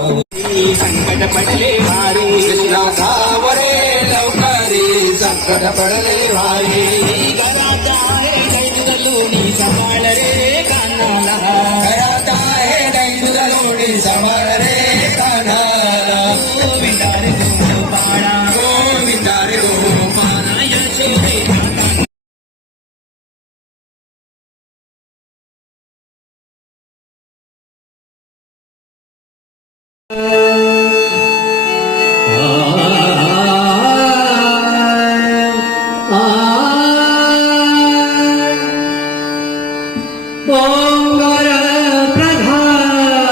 संकट पडले भारी कृष्णा सावरे लवकरी संकट पडले भारी घरात आहे दैद लोणी सांभाळ रे कानाला घरात आहे दैद लोणी सांभाळ रे कानाला गोविंदा रे गोपाळा गोविंदा रे गोपाळा यशोदे